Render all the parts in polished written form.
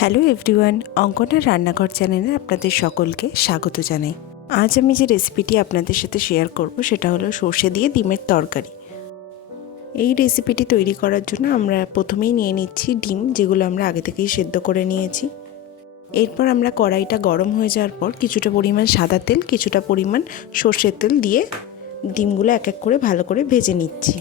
Hello everyone, অঙ্কনের রান্নাঘর চ্যানেলে আপনাদের সকলকে স্বাগত জানাই। আজ আমি যে রেসিপিটি আপনাদের সাথে শেয়ার করব সেটা হলো সর্ষে দিয়ে ডিমের তরকারি। এই রেসিপিটি তৈরি করার জন্য আমরা প্রথমেই নিয়ে নিচ্ছি ডিম, যেগুলো আমরা আগে থেকেই সেদ্ধ করে নিয়েছি। এরপর আমরা কড়াইটা গরম হয়ে যাওয়ার পর কিছুটা পরিমাণ সাদা তেল, কিছুটা পরিমাণ সর্ষের তেল দিয়ে ডিমগুলো এক এক করে ভালো করে ভেজে নিচ্ছি।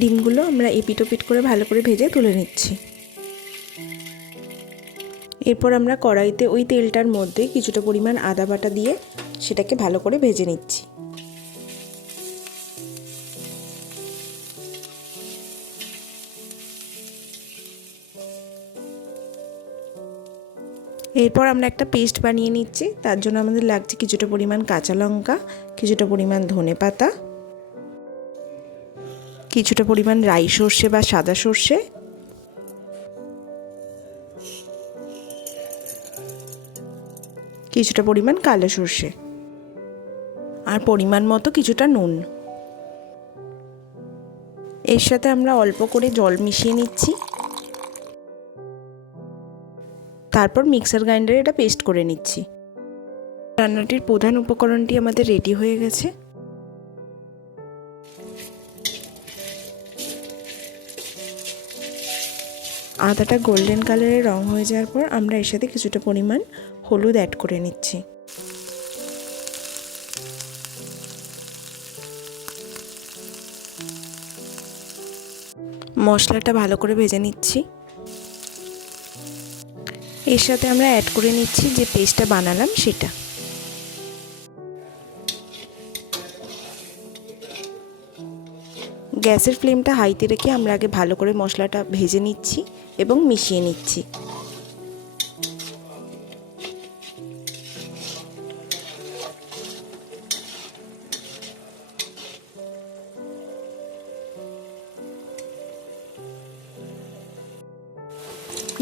ডিমগুলো আমরা এপিট ওপিট করে ভালো করে ভেজে তুলে নিচ্ছি। এরপর আমরা কড়াইতে ওই তেলটার মধ্যে কিছুটা পরিমাণ আদা বাটা দিয়ে সেটাকে ভালো করে ভেজে নিচ্ছি। এরপর আমরা একটা পেস্ট বানিয়ে নিচ্ছি। তার জন্য আমাদের লাগছে কিছুটা পরিমাণ কাঁচা লঙ্কা, কিছুটা পরিমাণ ধনেপাতা, কিছুটা পরিমাণ রাই সর্ষে বা সাদা সর্ষে, কিছুটা পরিমাণ কালো সর্ষে আর পরিমাণ মতো কিছুটা নুন। এর সাথে আমরা অল্প করে জল মিশিয়ে নিচ্ছি। তারপর মিক্সার গ্রাইন্ডারে এটা পেস্ট করে নিচ্ছি। রান্নাটির প্রধান উপকরণটি আমাদের রেডি হয়ে গেছে। আদাটা গোল্ডেন কালারের রং হয়ে যাওয়ার পর আমরা এর সাথে কিছুটা পরিমাণ হলুদ অ্যাড করে নিচ্ছি। মশলাটা ভালো করে ভেজে নিচ্ছি। এর সাথে আমরা অ্যাড করে নিচ্ছি যে পেস্টটা বানালাম সেটা। গ্যাসের ফ্লেমটা হাইতে রেখে আমরা আগে ভালো করে মশলাটা ভেজে নিচ্ছি এবং মিশিয়ে নিচ্ছি।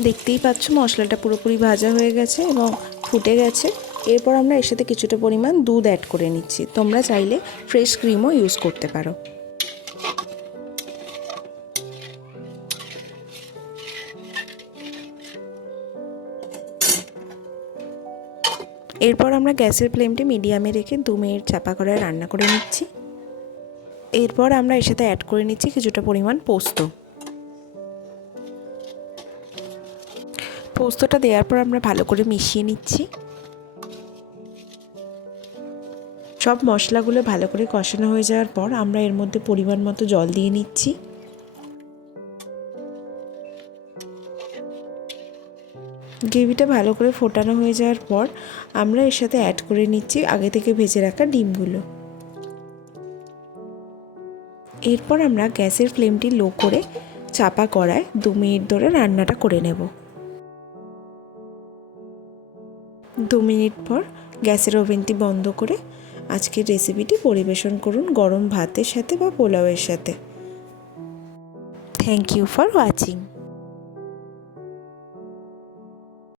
দেখতেই পাচ্ছ মশলাটা পুরোপুরি ভাজা হয়ে গেছে এবং ফুটে গেছে। এরপর আমরা এর সাথে কিছুটা পরিমাণ দুধ অ্যাড করে নিচ্ছি। তোমরা চাইলে ফ্রেশ ক্রিমও ইউজ করতে পারো। এরপর আমরা গ্যাসের ফ্লেমটি মিডিয়ামে রেখে 2 মিনিট চাপা করে রান্না করে নিচ্ছি। এরপর আমরা এর সাথে অ্যাড করে নিচ্ছি কিছুটা পরিমাণ পোস্ত। পোস্তটা দেওয়ার পর আমরা ভালো করে মিশিয়ে নিচ্ছি। সব মশলাগুলো ভালো করে কষানো হয়ে যাওয়ার পর আমরা এর মধ্যে পরিমাণ মতো জল দিয়ে নিচ্ছি। গ্রেভিটা ভালো করে ফোটানো হয়ে যাওয়ার পর আমরা এর সাথে অ্যাড করে নিচ্ছি আগে থেকে ভেজে রাখা ডিমগুলো। এরপর আমরা গ্যাসের ফ্লেমটি লো করে চাপা কড়ায় 2 মিনিট ধরে রান্নাটা করে নেব। 2 মিনিট পর গ্যাসের ওভেনটি বন্ধ করে আজকের রেসিপিটি পরিবেশন করুন গরম ভাতের সাথে বা পোলাওয়ের সাথে। Thank you for watching.